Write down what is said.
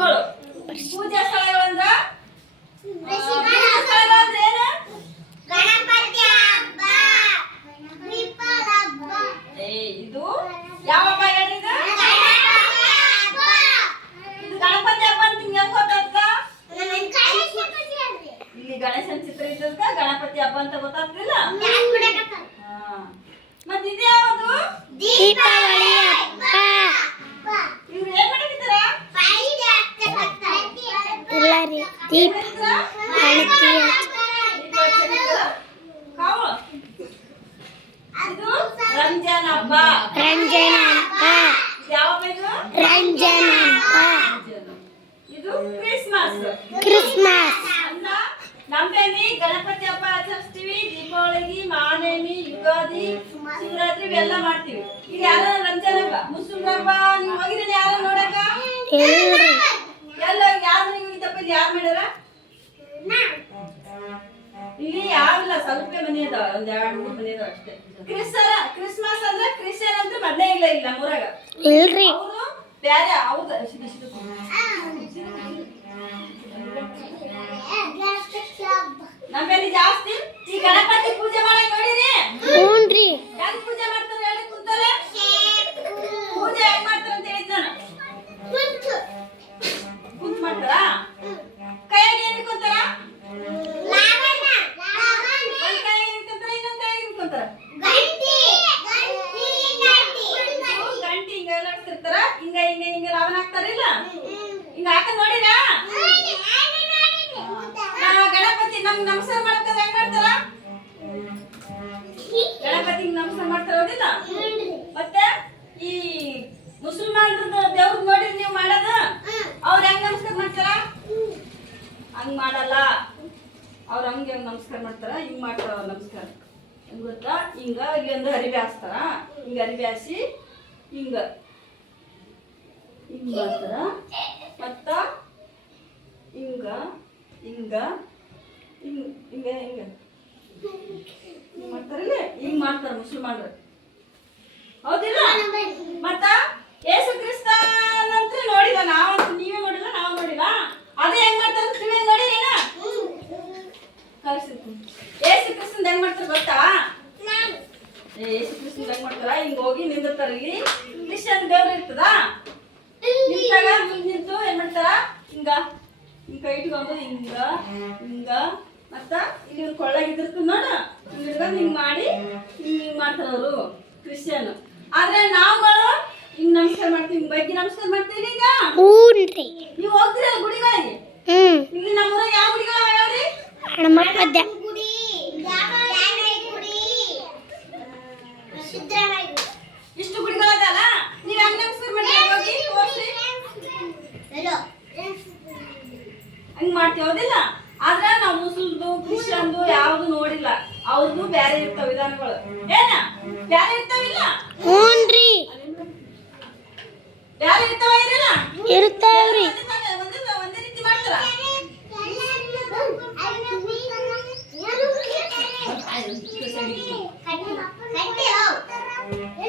ಸ್ಥಳಗಳು. ಪೂಜಾ ಸ್ಥಳಗಳಂದ್ರ ಇದು ಯಾವ ಹಬ್ಬ ಹೇಳ್ರಿ? ಇದು ಗಣಪತಿ ಹಬ್ಬ ಅಂತ ನಿಮ್ಗೆ ಹೆಂಗ್ ಗೊತ್ತಾಗ್ತ? ಇಲ್ಲಿ ಗಣೇಶನ ಚಿತ್ರ ಇದ್ದಕ್ಕ ಗಣಪತಿ ಹಬ್ಬ ಅಂತ ಗೊತ್ತಾಗ್ತಿಲ್ಲ. ಮತ್ತೆ ಇದು ಯಾವುದು? ದೀಪಾವಳಿ ಹಬ್ಬ. ಇವ್ರು ಏನ್ ಮಾಡಿದಾರ? ಇಲ್ಲ ರೀ, ದೀಪ ಇದು ರಂಜಾನ್ ಹಬ್ಬ. ರಂಜಾನ್ ಹಬ್ಬ. ಯಾವ ಇದು? ರಂಜಾನ್ ಹಬ್ಬ. ಇದು ಕ್ರಿಸ್ಮಸ್. ಕ್ರಿಸ್ಮಸ್. ನಮ್ಮಲ್ಲಿ ಗಣಪತಿ ಹಬ್ಬ ಆಚರಿಸ್ತೀವಿ, ದೀಪಾವಳಿಗೆ, ಮಹಾನೇಮಿ, ಯುಗಾದಿ, ಶಿವರಾತ್ರಿ ಇವೆಲ್ಲ ಮಾಡ್ತೀವಿ. ಈಗ ಯಾರ ರಂಜಾನ್ ಹಬ್ಬ, ಮುಸ್ಲಿಂ ಹಬ್ಬ ನೀವು ಹೋಗಿದ್ರೆ ಯಾರ ನೋಡಕ? ಎಲ್ಲ ಯಾರು ನೀವು ಈ ತಪ್ಪಲ್ಲಿ ಯಾರು ಮಾಡ್ಯಾರ? ಇಲ್ಲಿ ಯಾವಿಲ್ಲ, ಸ್ವಲ್ಪ ಮನೆ ಅದಾವ, ಒಂದ್ 2-3 ಮನೆ ಅದಾವ ಅಷ್ಟೇ. ಕ್ರಿಸ್ಮಸ್ ಅಂದ್ರೆ ಕ್ರಿಶ್ಚಿಯನ್ ಅಂತ ಮೊದಲೇ ಇಲ್ಲ ಇಲ್ಲ ನಮ್ಮೂರಾಗ. ಇಲ್ರಿ, ಅವರು ಬ್ಯಾರೆ ಹೌದು. ನಮ್ಮಲ್ಲಿ ಜಾಸ್ತಿ ಈ ಗಣಪತಿ ಪೂಜೆ ಮಾಡಕ್ ನೋಡಿರಿ. ಹ್ಞೂನ್ರಿ. ಹೆಂಗ್ ಪೂಜೆ ಮಾಡ್ತಾರ ಹೇಳಿ ಕುಂತಲ್ಲ? ಪೂಜೆ ಹೆಂಗ್ ಮಾಡ್ತಾರ ಅಂತ ಹೇಳಿದ್ ನಾನು. ಕುಂತ್ ಮಾಡ್ತಾರ? ಕೈಯಾಗಿ ಏನ್ ಇಟ್ಕೊಂತಾರ? ಒಂದ್ ಕೈಯಾಗಿ ಇಟ್ಕೊಂತಾರ, ಇನ್ನೊಂದ್ ಕೈಯಾಗಿ ಇಟ್ಕೊಂತಾರ. ಗಂಟಿ ಹಿಂಗ ಎಲ್ಲ ಹಾಕ್ತಿರ್ತಾರ, ಹಿಂಗ ಹಿಂಗ ಹಿಂಗ ರಾವಣ ಹಾಕ್ತಾರಿಲ್ಲ, ಹಿಂಗ ಹಾಕ ನೋಡಿರಾ? ಗಣಪತಿ ನಮ್ಗೆ ನಮಸ್ಕಾರ ಮಾಡ್ತಾರೆ, ಹೆಂಗ್ ಮಾಡ್ತಾರ? ಗಣಪತಿ ನಮಸ್ಕಾರ ಮಾಡ್ತಾರ, ಹೌದಿಲ್ಲ? ಮತ್ತೆ ಈ ಮುಸಲ್ಮಾನರದ್ದು ದೇವ್ರದ್ ನೋಡಿರಿ ನೀವು ಮಾಡೋದು, ಅವ್ರ ಹೆಂಗ್ ನಮಸ್ಕಾರ ಮಾಡ್ತಾರ? ಹಂಗ್ ಮಾಡಲ್ಲ. ಅವ್ರ ಹಂಗೆ ನಮಸ್ಕಾರ ಮಾಡ್ತಾರ, ಹಿಂಗ್ ಮಾಡ್ತಾರ. ಅವ್ರ ನಮಸ್ಕಾರ ಹೆಂಗ್ ಗೊತ್ತಾ? ಹಿಂಗ ಇಲ್ಲಿ ಒಂದು ಅರಿವಿ ಹಾಸ್ತಾರ, ಹಿಂಗ ಅರಿವಿ ಹಾಸಿ ಹಿಂಗ ಹಿಂಗ್ ಮಾಡ್ತಾರ. ಮತ್ತ ಹಿಂಗ ಹಿಂಗ ಹಿಂಗ ಹಿಂಗ ಹಿಂಗ ಹಿಂಗ್ ಮಾಡ್ತಾರಲ್ಲ, ಹಿಂಗ್ ಮಾಡ್ತಾರ ಮುಸಲ್ಮಾನರು, ಹೌದಿಲ್ಲ? ಮತ್ತ ಯೇಸು ಕ್ರಿಸ್ತನಂತ್ರ ನೋಡಿಲ್ಲ ನಾವಂತೂ, ನೀವೇ ನೋಡಿಲ್ಲ, ನಾವು ನೋಡಿಲ್ಲ. ಅದೇ ಹೆಂಗ್ ಮಾಡ್ತಾರ ನೀವೇ ನೋಡಿರಿ? ಕಳ್ಸಿರ್ತೀನಿ. ಯೇಸು ಕ್ರಿಸ್ತನ್ ಹೆಂಗ್ ಮಾಡ್ತಾರ ಗೊತ್ತಾ? ಯೇಸು ಕ್ರಿಸ್ತನ್ ಹೆಂಗ್ ಮಾಡ್ತಾರ? ಹಿಂಗ್ ಹೋಗಿ ನಿಂದಿರ್ತಾರ. ಇಲ್ಲಿ ಕ್ರಿಶ್ಚಿಯನ್ ದೇವ್ರ ಇರ್ತದ, ನಿಂತಾಗ ಮುಂದ್ ನಿಂತು ಏನ್ ಮಾಡ್ತಾರ? ಹಿಂಗ ಹಿಂಗ ಕೈ ಇಟ್ಕೊಂಡು ಹಿಂಗ ಹಿಂಗ, ಮತ್ತ ಇಲ್ಲಿ ಕೊಳ್ಳಾಗಿದ್ದಿರ್ತದ ನೋಡ, ಹಿಂಗ ಹಿಡ್ಕೊಂಡು ಹಿಂಗ್ ಮಾಡಿ ಹಿಂಗ್ ಮಾಡ್ತಾರ ಅವರು ಕ್ರಿಶ್ಚಿಯನ್. ಆದ್ರೆ ನಾವುಗಳು ಹಿಂಗ್ ನಮಸ್ಕಾರ ಮಾಡ್ತೀವಿ, ಹಿಂಗ್ ಬಗ್ಗೆ ನಮಸ್ಕಾರ ಮಾಡ್ತೀವಿ. ಈಗ ಹ್ಞೂನ್ರಿ. ನೀವು ಹೋಗ್ತೀರಲ್ಲ ಗುಡಿಗಳಿಗೆ? ಇಲ್ಲಿ ನಮ್ಮೂರಾಗ ಯಾವ ಗುಡಿಗಳ ಯಾವ್ರಿ? ಹನುಮಪ್ಪದ್ದ. ಇಷ್ಟು ಗುಡಿಗಳದಲ್ಲ, ನೀವ್ ಹೆಂಗ್ ನಮಸ್ಕಾರ ಮಾಡ್ತೀವಿ? ಹೋಗಿ ತೋರ್ಸಿ. ಹಂಗ್ ಮಾಡ್ತೀವಿ, ಹೌದಿಲ್ಲ? ಆದ್ರ ನಾವು ಮುಸ್ಲಿಮ್ದು ಕ್ರಿಶ್ಚಿಯನ್ದು ಯಾವ್ದು ನೋಡಿಲ್ಲ. ಅವ್ರದ್ದು ಬ್ಯಾರೆ ಇರ್ತಾವ ವಿಧಾನಗಳು. ಏನ ಬ್ಯಾರೆ ಇರ್ತಾವಿಲ್ಲ? ಹ್ಞೂನ್ರಿ, ಬ್ಯಾರೆ ಇರ್ತಾವ ಇರಲ್ಲ? ಇರ್ತಾವ್ರಿ.